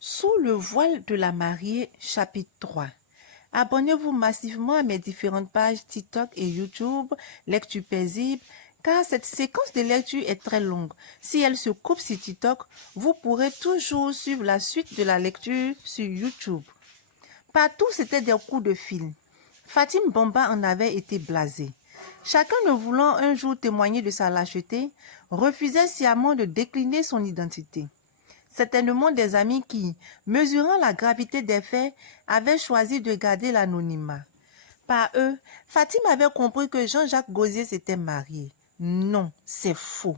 Sous le voile de la mariée, chapitre 3. Abonnez-vous massivement à mes différentes pages TikTok et YouTube, Lecture paisible, car cette séquence de lecture est très longue. Si elle se coupe sur TikTok, vous pourrez toujours suivre la suite de la lecture sur YouTube. Partout, c'était des coups de fil. Fatim Bamba en avait été blasé. Chacun ne voulant un jour témoigner de sa lâcheté, refusait sciemment de décliner son identité. Certainement des amis qui, mesurant la gravité des faits, avaient choisi de garder l'anonymat. Par eux, Fatim avait compris que Jean-Jacques Gosier s'était marié. Non, c'est faux.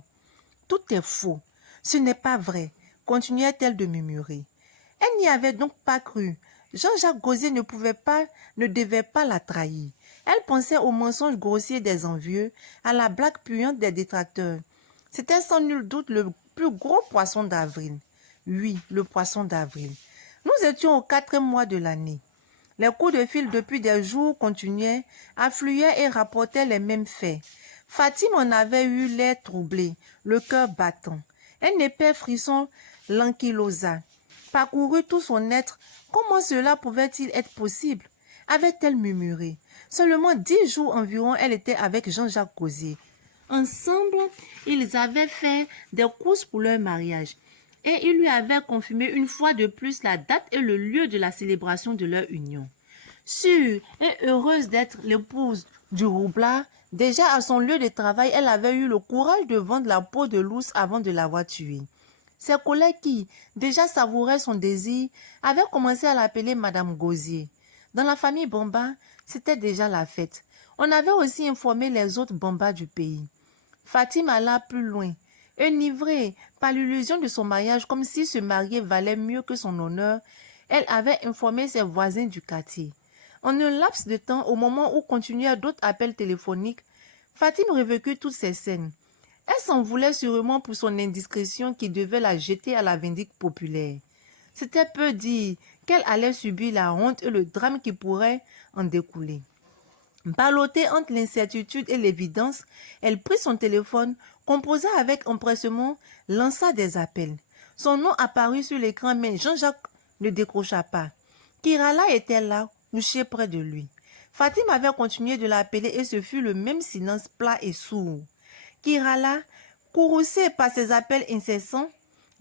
Tout est faux. Ce n'est pas vrai, continuait-elle de murmurer. Elle n'y avait donc pas cru. Jean-Jacques Gosier ne devait pas la trahir. Elle pensait aux mensonges grossiers des envieux, à la blague puante des détracteurs. C'était sans nul doute le plus gros poisson d'avril. Oui, le poisson d'avril. Nous étions au 4e mois de l'année. Les coups de fil depuis des jours continuaient, affluaient et rapportaient les mêmes faits. Fatim en avait eu l'air troublé, le cœur battant. Un épais frisson l'ankylosa. Parcourut tout son être. Comment cela pouvait-il être possible? Avait-elle murmuré? Seulement 10 jours environ, elle était avec Jean-Jacques Gosier. Ensemble, ils avaient fait des courses pour leur mariage. Et il lui avait confirmé une fois de plus la date et le lieu de la célébration de leur union. Sûre et heureuse d'être l'épouse du roublard, déjà à son lieu de travail, elle avait eu le courage de vendre la peau de l'ours avant de l'avoir tué. Ses collègues qui, déjà savouraient son désir, avaient commencé à l'appeler Madame Gosier. Dans la famille Bamba, c'était déjà la fête. On avait aussi informé les autres Bamba du pays. Fatim alla plus loin. Enivrée par l'illusion de son mariage, comme si se marier valait mieux que son honneur, elle avait informé ses voisins du quartier. En un laps de temps, au moment où continuaient d'autres appels téléphoniques, Fatim revécut toutes ces scènes. Elle s'en voulait sûrement pour son indiscrétion qui devait la jeter à la vindicte populaire. C'était peu dire qu'elle allait subir la honte et le drame qui pourrait en découler. Ballottée entre l'incertitude et l'évidence, elle prit son téléphone, composa avec empressement, lança des appels. Son nom apparut sur l'écran, mais Jean-Jacques ne décrocha pas. Kirala était là, couché près de lui. Fatim avait continué de l'appeler et ce fut le même silence plat et sourd. Kirala, courroucé par ses appels incessants,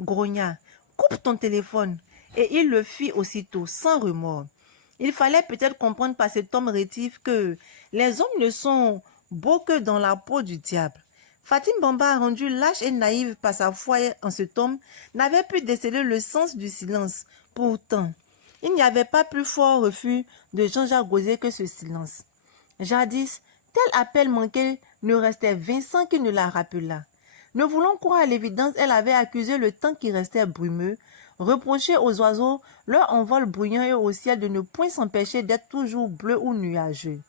grogna. « Coupe ton téléphone !» Et il le fit aussitôt, sans remords. Il fallait peut-être comprendre par cet homme rétif que les hommes ne sont beaux que dans la peau du diable. Fatim Bamba, rendue lâche et naïve par sa foi en cet homme, n'avait pu déceler le sens du silence. Pourtant, il n'y avait pas plus fort refus de Jean-Jacques Gosier que ce silence. Jadis, tel appel manqué ne restait Vincent qui ne la rappela. Ne voulant croire à l'évidence, elle avait accusé le temps qui restait brumeux, reproché aux oiseaux leur envol bruyant et au ciel de ne point s'empêcher d'être toujours bleu ou nuageux.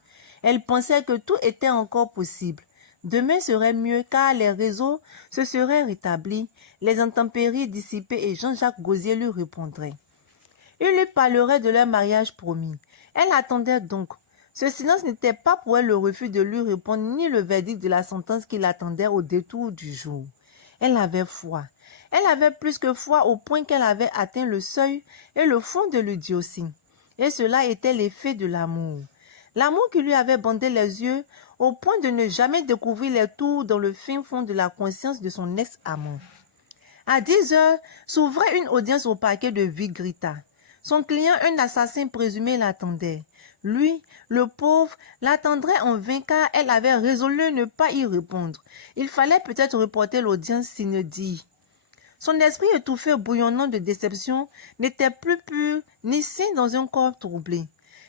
Elle pensait que tout était encore possible. Demain serait mieux car les réseaux se seraient rétablis, les intempéries dissipées et Jean-Jacques Gosier lui répondrait. Il lui parlerait de leur mariage promis. Elle attendait donc. Ce silence n'était pas pour elle le refus de lui répondre ni le verdict de la sentence qui l'attendait au détour du jour. Elle avait foi. Elle avait plus que foi au point qu'elle avait atteint le seuil et le fond de l'idiotie. Et cela était l'effet de l'amour. L'amour qui lui avait bandé les yeux au point de ne jamais découvrir les tours dans le fin fond de la conscience de son ex-amant. À 10 heures, s'ouvrait une audience au parquet de Vigrita. Son client, un assassin présumé, l'attendait. Lui, le pauvre, l'attendrait en vain car elle avait résolu ne pas y répondre. Il fallait peut-être reporter l'audience s'il ne dit. Son esprit étouffé, bouillonnant de déception, n'était plus pur ni sain dans un corps troublé.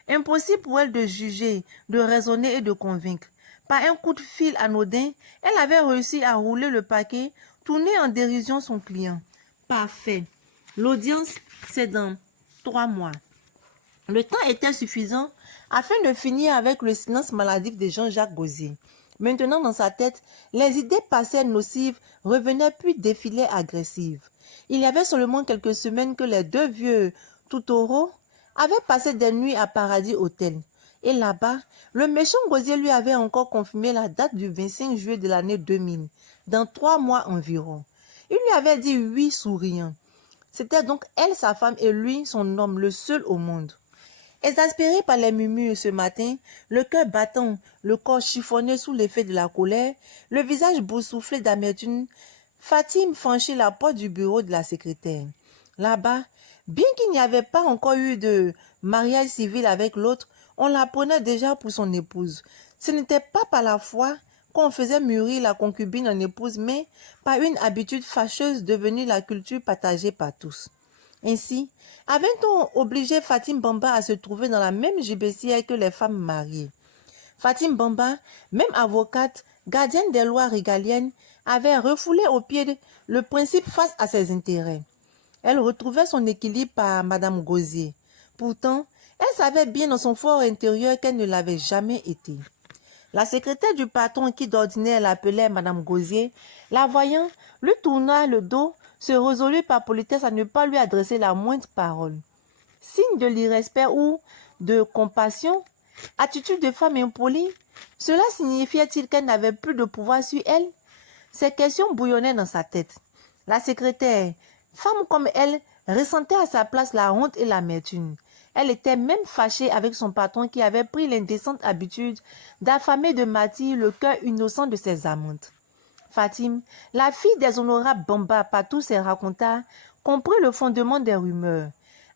Impossible pour elle de juger, de raisonner et de convaincre. Par un coup de fil anodin, elle avait réussi à rouler le paquet, tourner en dérision son client. Parfait. L'audience, c'est dans 3 mois. Le temps était suffisant afin de finir avec le silence maladif de Jean-Jacques Gosier. Maintenant, dans sa tête, les idées passées nocives revenaient puis défilaient agressives. Il y avait seulement quelques semaines que les deux vieux Toutoro avaient passé des nuits à Paradis Hôtel. Et là-bas, le méchant Gosier lui avait encore confirmé la date du 25 juillet de l'année 2000, dans 3 mois environ. Il lui avait dit oui souriant. C'était donc elle, sa femme, et lui, son homme, le seul au monde. Exaspérée par les murmures ce matin, le cœur battant, le corps chiffonné sous l'effet de la colère, le visage boursouflé d'amertume, Fatim franchit la porte du bureau de la secrétaire. Là-bas, bien qu'il n'y avait pas encore eu de mariage civil avec l'autre, on la prenait déjà pour son épouse. Ce n'était pas par la foi qu'on faisait mûrir la concubine en épouse, mais par une habitude fâcheuse devenue la culture partagée par tous. Ainsi, avait-on obligé Fatim Bamba à se trouver dans la même gibecière que les femmes mariées. Fatim Bamba, même avocate, gardienne des lois régaliennes, avait refoulé au pied le principe face à ses intérêts. Elle retrouvait son équilibre par Madame Gosier. Pourtant, elle savait bien dans son fort intérieur qu'elle ne l'avait jamais été. La secrétaire du patron qui d'ordinaire l'appelait Madame Gosier, la voyant, lui tourna le dos, se résolut par politesse à ne pas lui adresser la moindre parole. Signe de l'irrespect ou de compassion, attitude de femme impolie, cela signifiait-il qu'elle n'avait plus de pouvoir sur elle? Ces questions bouillonnaient dans sa tête. La secrétaire, femme comme elle, ressentait à sa place la honte et l'amertume. Elle était même fâchée avec son patron qui avait pris l'indécente habitude d'affamer de martyr le cœur innocent de ses amantes. Fatim, la fille des honorables Bamba par tous ses racontars, comprit le fondement des rumeurs.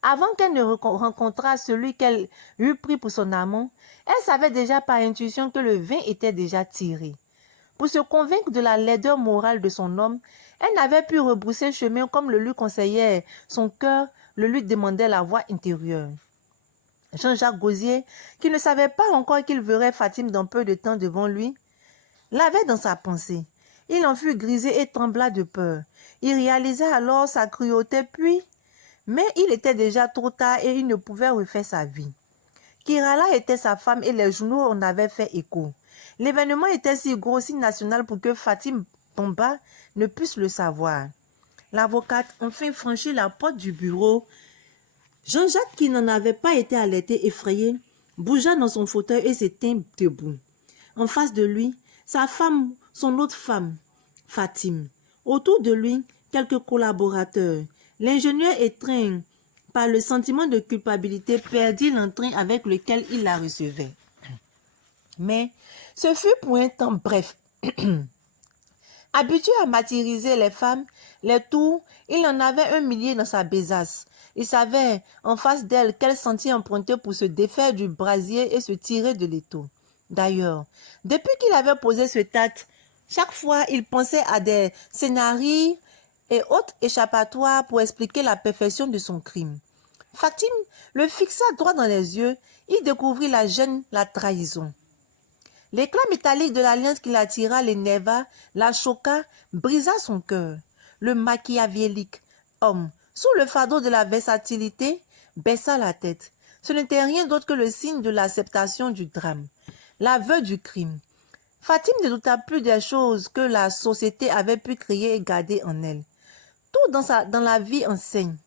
Avant qu'elle ne rencontrât celui qu'elle eût pris pour son amant, elle savait déjà par intuition que le vin était déjà tiré. Pour se convaincre de la laideur morale de son homme, elle n'avait pu rebrousser chemin comme le lui conseillait son cœur, le lui demandait la voix intérieure. Jean-Jacques Gosier, qui ne savait pas encore qu'il verrait Fatim dans peu de temps devant lui, l'avait dans sa pensée. Il en fut grisé et trembla de peur. Il réalisa alors sa cruauté, mais il était déjà trop tard et il ne pouvait refaire sa vie. Kirala était sa femme et les journaux en avaient fait écho. L'événement était si gros, si national pour que Fatim Bamba ne puisse le savoir. L'avocate enfin franchit la porte du bureau. Jean-Jacques, qui n'en avait pas été alerté, effrayé, bougea dans son fauteuil et se tint debout. En face de lui, sa femme, son autre femme, Fatim. Autour de lui, quelques collaborateurs. L'ingénieur étreint par le sentiment de culpabilité perdit l'entrain avec lequel il la recevait. Mais ce fut pour un temps bref. Habitué à martyriser les femmes, les tours, il en avait un millier dans sa besace. Il savait en face d'elle quel sentier emprunter pour se défaire du brasier et se tirer de l'étau. D'ailleurs, depuis qu'il avait posé ce acte, chaque fois il pensait à des scénarios et autres échappatoires pour expliquer la perfection de son crime. Fatim le fixa droit dans les yeux, il découvrit la gêne, la trahison. L'éclat métallique de l'alliance qui l'attira, l'énerva, la choqua, brisa son cœur. Le machiavélique homme, sous le fardeau de la versatilité, baissa la tête. Ce n'était rien d'autre que le signe de l'acceptation du drame, l'aveu du crime. Fatim ne douta plus des choses que la société avait pu créer et garder en elle. Tout dans la vie enseigne,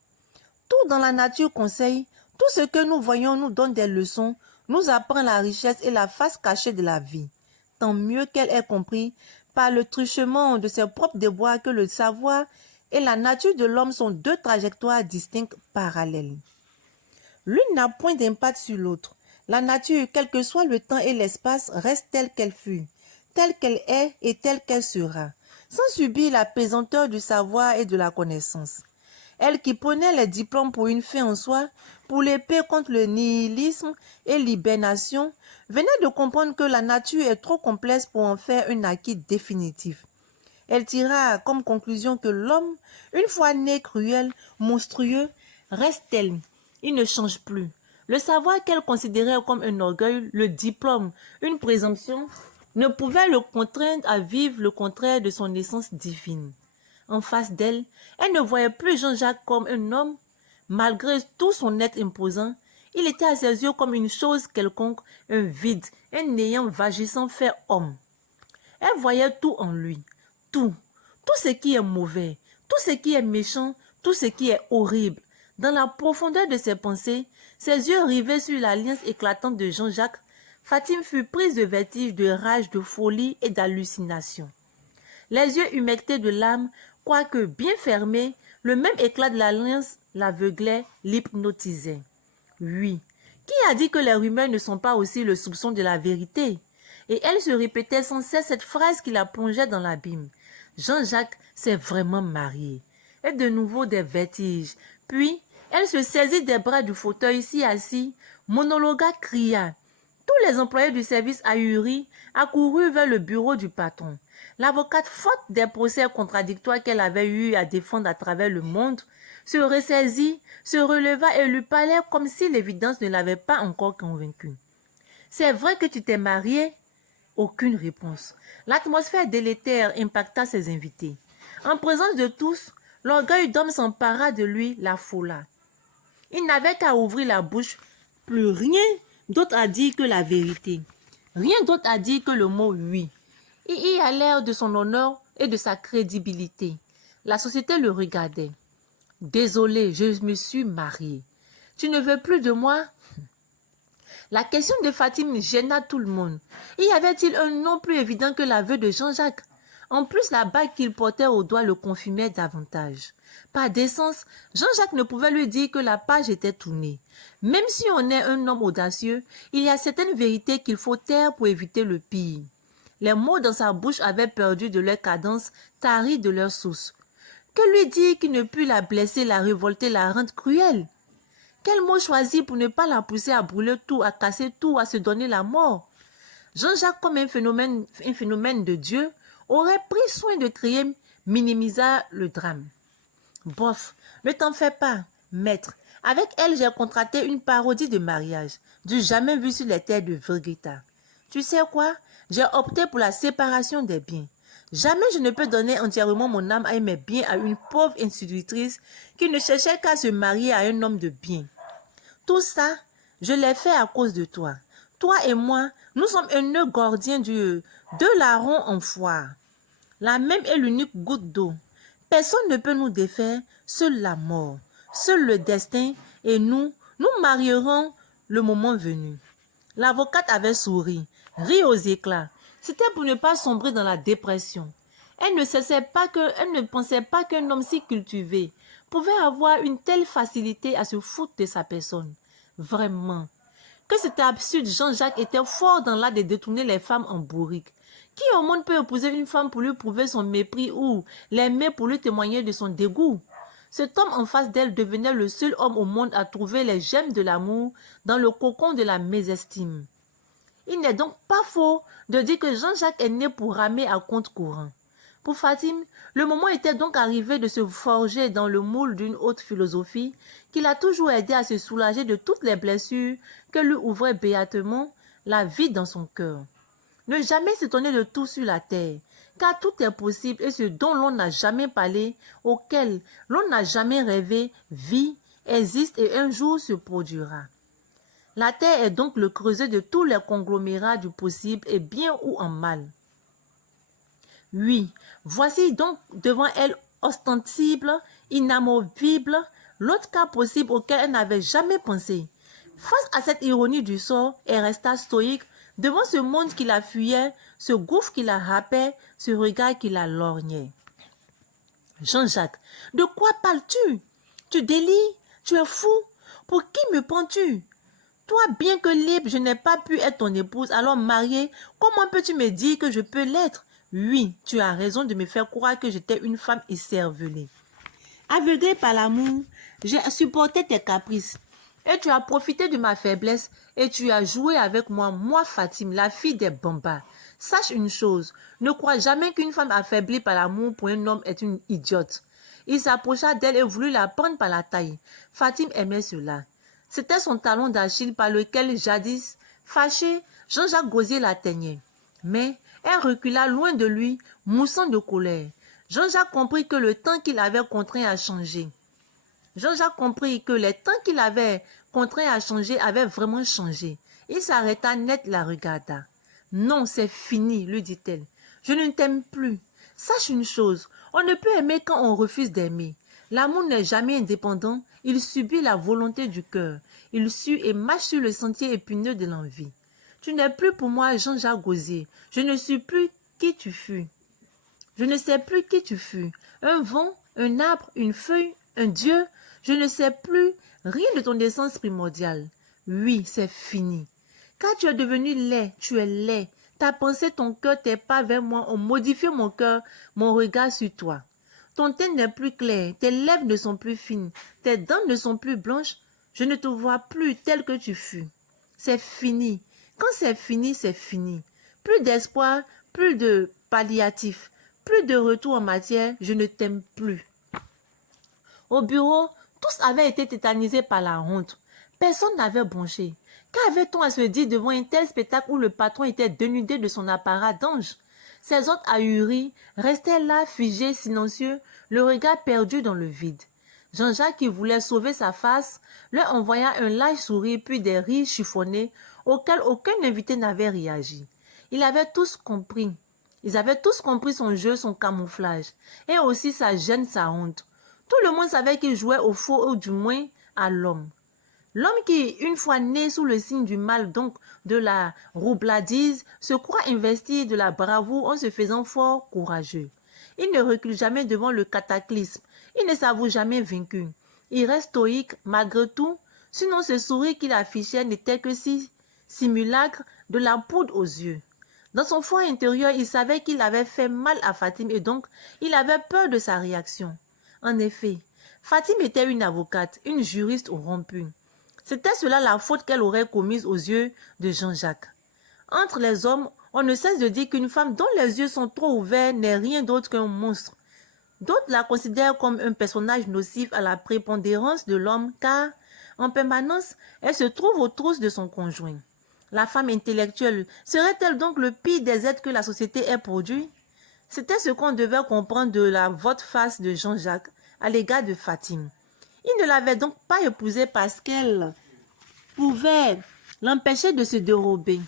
tout dans la nature conseille, tout ce que nous voyons nous donne des leçons, nous apprend la richesse et la face cachée de la vie. Tant mieux qu'elle ait compris, par le truchement de ses propres déboires, que le savoir et la nature de l'homme sont deux trajectoires distinctes parallèles. L'une n'a point d'impact sur l'autre. La nature, quel que soit le temps et l'espace, reste telle qu'elle fut, telle qu'elle est et telle qu'elle sera, sans subir la pesanteur du savoir et de la connaissance. Elle qui prenait les diplômes pour une fin en soi, pour l'épée contre le nihilisme et l'hibernation, venait de comprendre que la nature est trop complexe pour en faire un acquis définitif. Elle tira comme conclusion que l'homme, une fois né cruel, monstrueux, reste tel. Il ne change plus. Le savoir qu'elle considérait comme un orgueil, le diplôme, une présomption, ne pouvait le contraindre à vivre le contraire de son essence divine. En face d'elle, elle ne voyait plus Jean-Jacques comme un homme. Malgré tout son être imposant, il était à ses yeux comme une chose quelconque, un vide, un néant vagissant fait homme. Elle voyait tout en lui, tout ce qui est mauvais, tout ce qui est méchant, tout ce qui est horrible. Dans la profondeur de ses pensées, ses yeux rivés sur l'alliance éclatante de Jean-Jacques, Fatim fut prise de vertige, de rage, de folie et d'hallucination. Les yeux humectés de larmes, quoique bien fermés, Le même éclat de l'alliance l'aveuglait, l'hypnotisait. Oui, qui a dit que les rumeurs ne sont pas aussi le soupçon de la vérité? Et elle se répétait sans cesse cette phrase qui la plongeait dans l'abîme. Jean-Jacques s'est vraiment marié. Et de nouveau des vertiges. Puis, elle se saisit des bras du fauteuil si assis, monologua, cria. Tous les employés du service ahuris accoururent vers le bureau du patron. L'avocate, faute des procès contradictoires qu'elle avait eu à défendre à travers le monde, se ressaisit, se releva et lui parlait comme si l'évidence ne l'avait pas encore convaincue. « C'est vrai que tu t'es marié ?» Aucune réponse. L'atmosphère délétère impacta ses invités. En présence de tous, l'orgueil d'homme s'empara de lui, l'affola. Il n'avait qu'à ouvrir la bouche, plus rien d'autre à dire que la vérité. Rien d'autre à dire que le mot « oui ». Il y allait de son honneur et de sa crédibilité. La société le regardait. « Désolé, je me suis mariée. Tu ne veux plus de moi ?» La question de Fatime gêna tout le monde. Y avait-il un nom plus évident que l'aveu de Jean-Jacques? En plus, la bague qu'il portait au doigt le confirmait davantage. Par décence, Jean-Jacques ne pouvait lui dire que la page était tournée. Même si on est un homme audacieux, il y a certaines vérités qu'il faut taire pour éviter le pire. Les mots dans sa bouche avaient perdu de leur cadence, taris de leur source. Que lui dire qui ne put la blesser, la révolter, la rendre cruelle? Quel mot choisir pour ne pas la pousser à brûler tout, à casser tout, à se donner la mort? Jean-Jacques, comme un phénomène de Dieu, aurait pris soin de trier, minimisa le drame. Bof, ne t'en fais pas, maître. Avec elle, j'ai contracté une parodie de mariage, du jamais vu sur les terres de Virgita. Tu sais quoi? J'ai opté pour la séparation des biens. Jamais je ne peux donner entièrement mon âme et mes biens à une pauvre institutrice qui ne cherchait qu'à se marier à un homme de bien. Tout ça, je l'ai fait à cause de toi. Toi et moi, nous sommes un nœud gordien de larrons en foire. La même est l'unique goutte d'eau. Personne ne peut nous défaire, seule la mort, seul le destin, et nous marierons le moment venu. L'avocate avait souri, ri aux éclats. C'était pour ne pas sombrer dans la dépression. Elle ne pensait pas qu'un homme si cultivé pouvait avoir une telle facilité à se foutre de sa personne. Vraiment. Que c'était absurde, Jean-Jacques était fort dans l'art de détourner les femmes en bourrique. Qui au monde peut épouser une femme pour lui prouver son mépris ou l'aimer pour lui témoigner de son dégoût? Cet homme en face d'elle devenait le seul homme au monde à trouver les gemmes de l'amour dans le cocon de la mésestime. Il n'est donc pas faux de dire que Jean-Jacques est né pour ramer à compte courant. Pour Fatime, le moment était donc arrivé de se forger dans le moule d'une haute philosophie qui l'a toujours aidé à se soulager de toutes les blessures que lui ouvrait béatement la vie dans son cœur. Ne jamais s'étonner de tout sur la terre, car tout est possible et ce dont l'on n'a jamais parlé, auquel l'on n'a jamais rêvé, vit, existe et un jour se produira. La terre est donc le creuset de tous les conglomérats du possible et bien ou en mal. Oui, voici donc devant elle ostensible, inamovible, l'autre cas possible auquel elle n'avait jamais pensé. Face à cette ironie du sort, elle resta stoïque devant ce monde qui la fuyait, ce gouffre qui la râpait, ce regard qui la lorgnait. Jean-Jacques, de quoi parles-tu? Tu délires? Tu es fou? Pour qui me prends-tu? Toi, bien que libre, je n'ai pas pu être ton épouse, alors mariée, comment peux-tu me dire que je peux l'être? Oui, tu as raison de me faire croire que j'étais une femme écervelée. Aveuglée par l'amour, j'ai supporté tes caprices. Et tu as profité de ma faiblesse et tu as joué avec moi, moi Fatime, la fille des Bambas. Sache une chose, ne crois jamais qu'une femme affaiblie par l'amour pour un homme est une idiote. Il s'approcha d'elle et voulut la prendre par la taille. Fatime aimait cela. C'était son talon d'Achille par lequel, jadis, fâché, Jean-Jacques Gosier l'atteignait. Mais elle recula loin de lui, moussant de colère. Jean-Jacques comprit que le temps qu'il avait contraint à changer. Jean-Jacques comprit que les temps qu'il avait contraint à changer avaient vraiment changé. Il s'arrêta net, la regarda. « Non, c'est fini, lui dit-elle. Je ne t'aime plus. Sache une chose, on ne peut aimer quand on refuse d'aimer. L'amour n'est jamais indépendant, il subit la volonté du cœur. Il sue et marche sur le sentier épineux de l'envie. Tu n'es plus pour moi Jean-Jacques Gosier. Je ne suis plus qui tu fus. Je ne sais plus qui tu fus. Un vent, un arbre, une feuille, un dieu, je ne sais plus rien de ton essence primordiale. Oui, c'est fini. Car tu es devenu laid, tu es laid. Ta pensée, ton cœur, tes pas vers moi ont modifié mon cœur, mon regard sur toi. Ton teint n'est plus clair, tes lèvres ne sont plus fines, tes dents ne sont plus blanches. Je ne te vois plus tel que tu fus. C'est fini. Quand c'est fini, c'est fini. Plus d'espoir, plus de palliatif, plus de retour en matière, je ne t'aime plus. Au bureau, tous avaient été tétanisés par la honte. Personne n'avait bronché. Qu'avait-on à se dire devant un tel spectacle où le patron était dénudé de son apparat d'ange? Ses autres ahuris restaient là, figés, silencieux, le regard perdu dans le vide. Jean-Jacques, qui voulait sauver sa face, leur envoya un large sourire puis des rires chiffonnés auxquels aucun invité n'avait réagi. Ils avaient tous compris. Ils avaient tous compris son jeu, son camouflage, et aussi sa gêne, sa honte. Tout le monde savait qu'il jouait au faux ou du moins à l'homme. L'homme qui, une fois né sous le signe du mal, donc de la roubladise, se croit investir de la bravoure en se faisant fort courageux. Il ne recule jamais devant le cataclysme. Il ne s'avoue jamais vaincu. Il reste stoïque malgré tout, sinon ce sourire qu'il affichait n'était que si simulacre de la poudre aux yeux. Dans son fort intérieur, il savait qu'il avait fait mal à Fatim et donc il avait peur de sa réaction. En effet, Fatim était une avocate, une juriste rompue. C'était cela la faute qu'elle aurait commise aux yeux de Jean-Jacques. Entre les hommes, on ne cesse de dire qu'une femme dont les yeux sont trop ouverts n'est rien d'autre qu'un monstre. D'autres la considèrent comme un personnage nocif à la prépondérance de l'homme car, en permanence, elle se trouve aux trousses de son conjoint. La femme intellectuelle serait-elle donc le pire des êtres que la société ait produit? C'était ce qu'on devait comprendre de la volte-face de Jean-Jacques à l'égard de Fatim. Il ne l'avait donc pas épousée parce qu'elle pouvait l'empêcher de se dérober.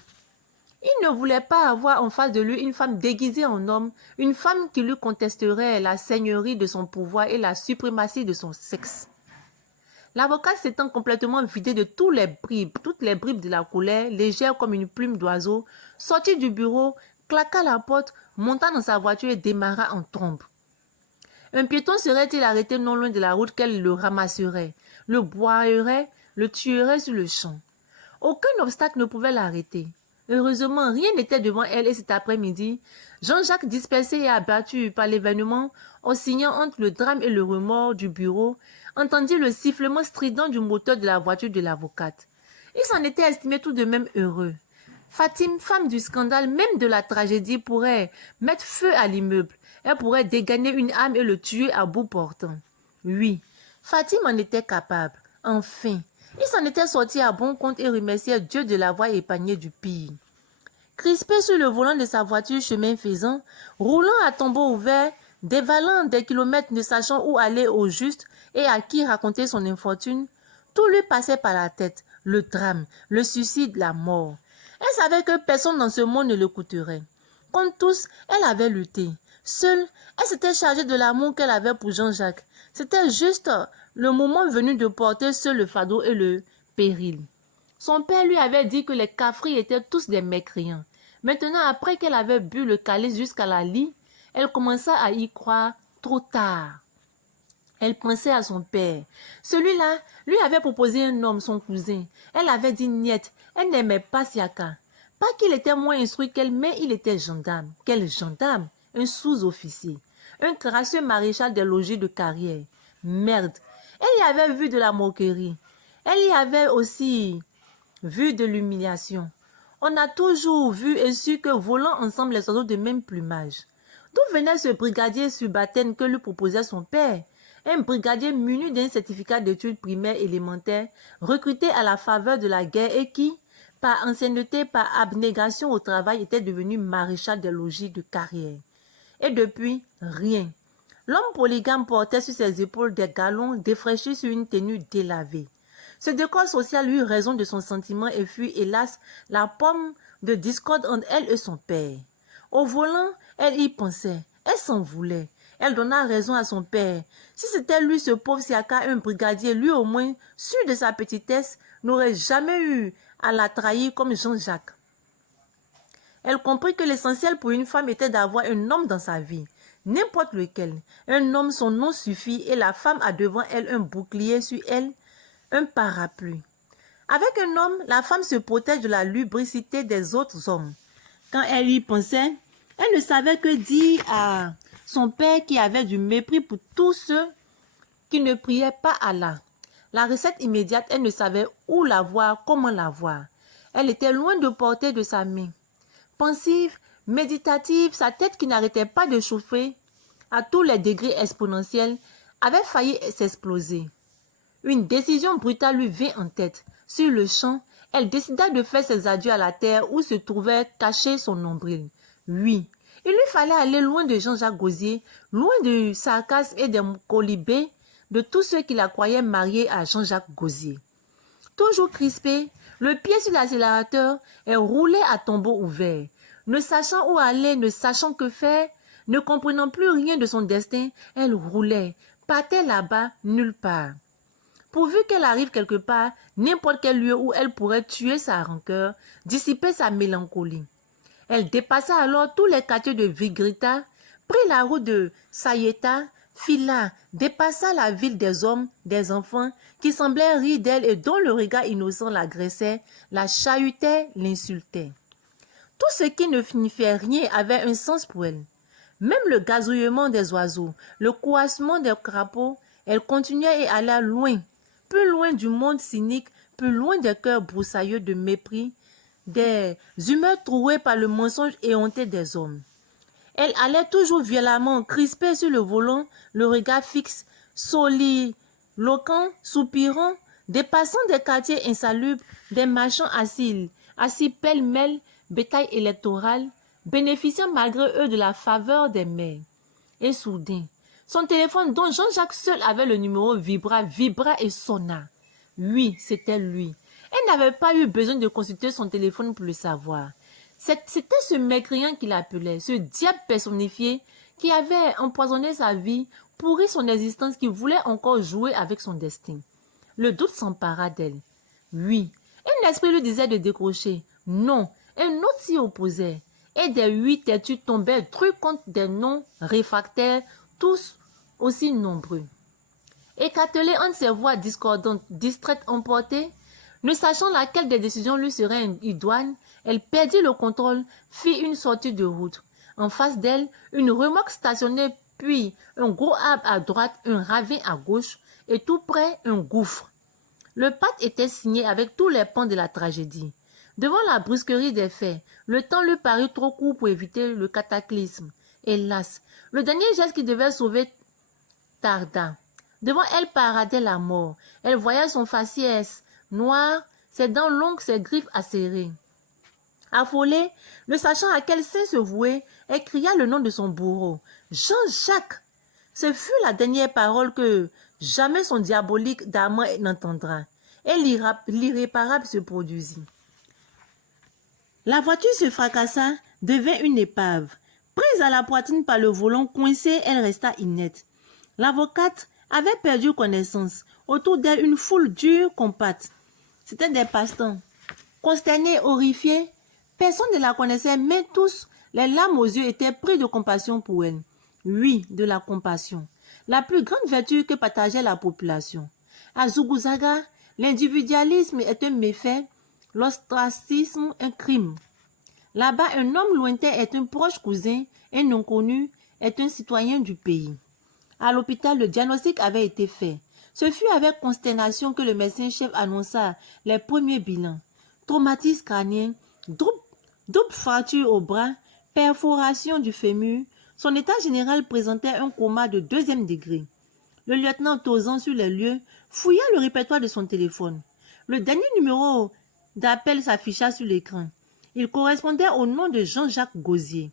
Il ne voulait pas avoir en face de lui une femme déguisée en homme, une femme qui lui contesterait la seigneurie de son pouvoir et la suprématie de son sexe. L'avocat s'étant complètement vidé de toutes les bribes de la colère, légère comme une plume d'oiseau, sortit du bureau, claqua la porte, monta dans sa voiture et démarra en trombe. Un piéton serait-il arrêté non loin de la route qu'elle le ramasserait, le broyerait, le tuerait sur le champ. Aucun obstacle ne pouvait l'arrêter. Heureusement, rien n'était devant elle et cet après-midi, Jean-Jacques, dispersé et abattu par l'événement, oscillant entre le drame et le remords du bureau, entendit le sifflement strident du moteur de la voiture de l'avocate. Il s'en était estimé tout de même heureux. Fatim, femme du scandale, même de la tragédie, pourrait mettre feu à l'immeuble. Elle pourrait dégainer une âme et le tuer à bout portant. Oui, Fatim en était capable. Enfin, il s'en était sorti à bon compte et remerciait Dieu de l'avoir épargné du pire. Crispé sur le volant de sa voiture chemin faisant, roulant à tombeau ouvert, dévalant des kilomètres ne sachant où aller au juste et à qui raconter son infortune, tout lui passait par la tête, le drame, le suicide, la mort. Elle savait que personne dans ce monde ne l'écouterait. Contre tous, elle avait lutté. Seule, elle s'était chargée de l'amour qu'elle avait pour Jean-Jacques. C'était juste le moment venu de porter seul le fardeau et le péril. Son père lui avait dit que les cafris étaient tous des mécréants. Maintenant, après qu'elle avait bu le calice jusqu'à la lie, elle commença à y croire trop tard. Elle pensait à son père. Celui-là lui avait proposé un homme, son cousin. Elle avait dit niet. Elle n'aimait pas Siaka. Pas qu'il était moins instruit qu'elle, mais il était gendarme. Quel gendarme? Un sous-officier. Un gracieux maréchal des logis de carrière. Merde. Elle y avait vu de la moquerie. Elle y avait aussi vu de l'humiliation. On a toujours vu et su que volant ensemble les oiseaux de même plumage. D'où venait ce brigadier subalterne que lui proposait son père? Un brigadier muni d'un certificat d'études primaires élémentaires, recruté à la faveur de la guerre et qui, par ancienneté, par abnégation au travail, était devenu maréchal des logis de carrière. Et depuis, rien. L'homme polygame portait sur ses épaules des galons défraîchis sur une tenue délavée. Ce décor social eut raison de son sentiment et fut, hélas, la pomme de discorde entre elle et son père. Au volant, elle y pensait, elle s'en voulait. Elle donna raison à son père. Si c'était lui, ce pauvre Siaka, un brigadier, lui au moins, sûr de sa petitesse, n'aurait jamais eu à la trahir comme Jean-Jacques. Elle comprit que l'essentiel pour une femme était d'avoir un homme dans sa vie. n'importe lequel. Un homme, son nom suffit et la femme a devant elle un bouclier sur elle, un parapluie. Avec un homme, la femme se protège de la lubricité des autres hommes. Quand elle y pensait, elle ne savait que dire à son père qui avait du mépris pour tous ceux qui ne priaient pas Allah. La recette immédiate, elle ne savait où la voir, comment la voir. Elle était loin de portée de sa main. Pensive, méditative, sa tête qui n'arrêtait pas de chauffer à tous les degrés exponentiels avait failli s'exploser. Une décision brutale lui vint en tête. Sur le champ, elle décida de faire ses adieux à la terre où se trouvait caché son nombril. Oui, il lui fallait aller loin de Jean-Jacques Gosier, loin du sarcasme et des colibés de tous ceux qui la croyaient mariée à Jean-Jacques Gosier. Toujours crispée, le pied sur l'accélérateur, elle roulait à tombeau ouvert. Ne sachant où aller, ne sachant que faire, ne comprenant plus rien de son destin, elle roulait, partait là-bas, nulle part. Pourvu qu'elle arrive quelque part, n'importe quel lieu où elle pourrait tuer sa rancœur, dissiper sa mélancolie. Elle dépassa alors tous les quartiers de Vigrita, prit la route de Sayeta, fila, dépassa la ville des hommes, des enfants, qui semblaient rire d'elle et dont le regard innocent l'agressait, la chahutait, l'insultait. Tout ce qui ne signifiait rien avait un sens pour elle. Même le gazouillement des oiseaux, le coassement des crapauds, elle continuait et alla loin, plus loin du monde cynique, plus loin des cœurs broussailleux de mépris, des humeurs trouées par le mensonge éhonté des hommes. Elle allait toujours violemment, crispée sur le volant, le regard fixe, soliloquent, soupirant, dépassant des quartiers insalubres, des marchands assis pêle-mêle, bétail électoral, bénéficiant malgré eux de la faveur des mers. Et soudain, son téléphone dont Jean-Jacques seul avait le numéro vibra et sonna. Oui, c'était lui. Elle n'avait pas eu besoin de consulter son téléphone pour le savoir. C'était ce mécréant qui l'appelait, ce diable personnifié qui avait empoisonné sa vie, pourri son existence, qui voulait encore jouer avec son destin. Le doute s'empara d'elle. Oui, un esprit lui disait de décrocher. Non, un autre s'y opposait. Et des 8 têtus tombaient drus contre des noms réfractaires, tous aussi nombreux. Écartelée entre ses voix discordantes, distraite, emportée, ne sachant laquelle des décisions lui serait idoine, elle perdit le contrôle, fit une sortie de route. En face d'elle, une remorque stationnée, puis un gros arbre à droite, un ravin à gauche, et tout près, un gouffre. Le pacte était signé avec tous les pans de la tragédie. Devant la brusquerie des faits, le temps lui parut trop court pour éviter le cataclysme. Hélas, le dernier geste qui devait sauver tarda. Devant elle paradait la mort. Elle voyait son faciès noir, ses dents longues, ses griffes acérées. Affolée, ne sachant à quel sein se vouer, elle cria le nom de son bourreau. Jean-Jacques! Ce fut la dernière parole que jamais son diabolique d'amant n'entendra. Et l'irréparable se produisit. La voiture se fracassa, devint une épave. Prise à la poitrine par le volant coincé, elle resta inerte. L'avocate avait perdu connaissance. Autour d'elle, une foule dure, compacte. C'étaient des passants. Consternés, horrifiés, personne ne la connaissait, mais tous, les larmes aux yeux, étaient pris de compassion pour elle. Oui, de la compassion. La plus grande vertu que partageait la population. À Zougouzhaga, l'individualisme est un méfait, l'ostracisme un crime. Là-bas, un homme lointain est un proche cousin, un non connu est un citoyen du pays. À l'hôpital, le diagnostic avait été fait. Ce fut avec consternation que le médecin-chef annonça les premiers bilans. Traumatisme crânien, double fracture au bras, perforation du fémur. Son état général présentait un coma de 2e degré. Le lieutenant, tosant sur les lieux, fouilla le répertoire de son téléphone. Le dernier numéro d'appel s'afficha sur l'écran. Il correspondait au nom de Jean-Jacques Gosier.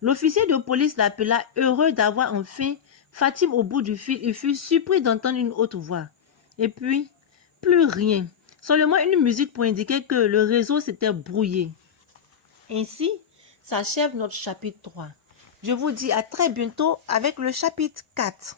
L'officier de police l'appela, heureux d'avoir enfin Fatim au bout du fil. Il fut surpris d'entendre une autre voix. Et puis, plus rien. Seulement une musique pour indiquer que le réseau s'était brouillé. Ainsi s'achève notre chapitre 3. Je vous dis à très bientôt avec le chapitre 4.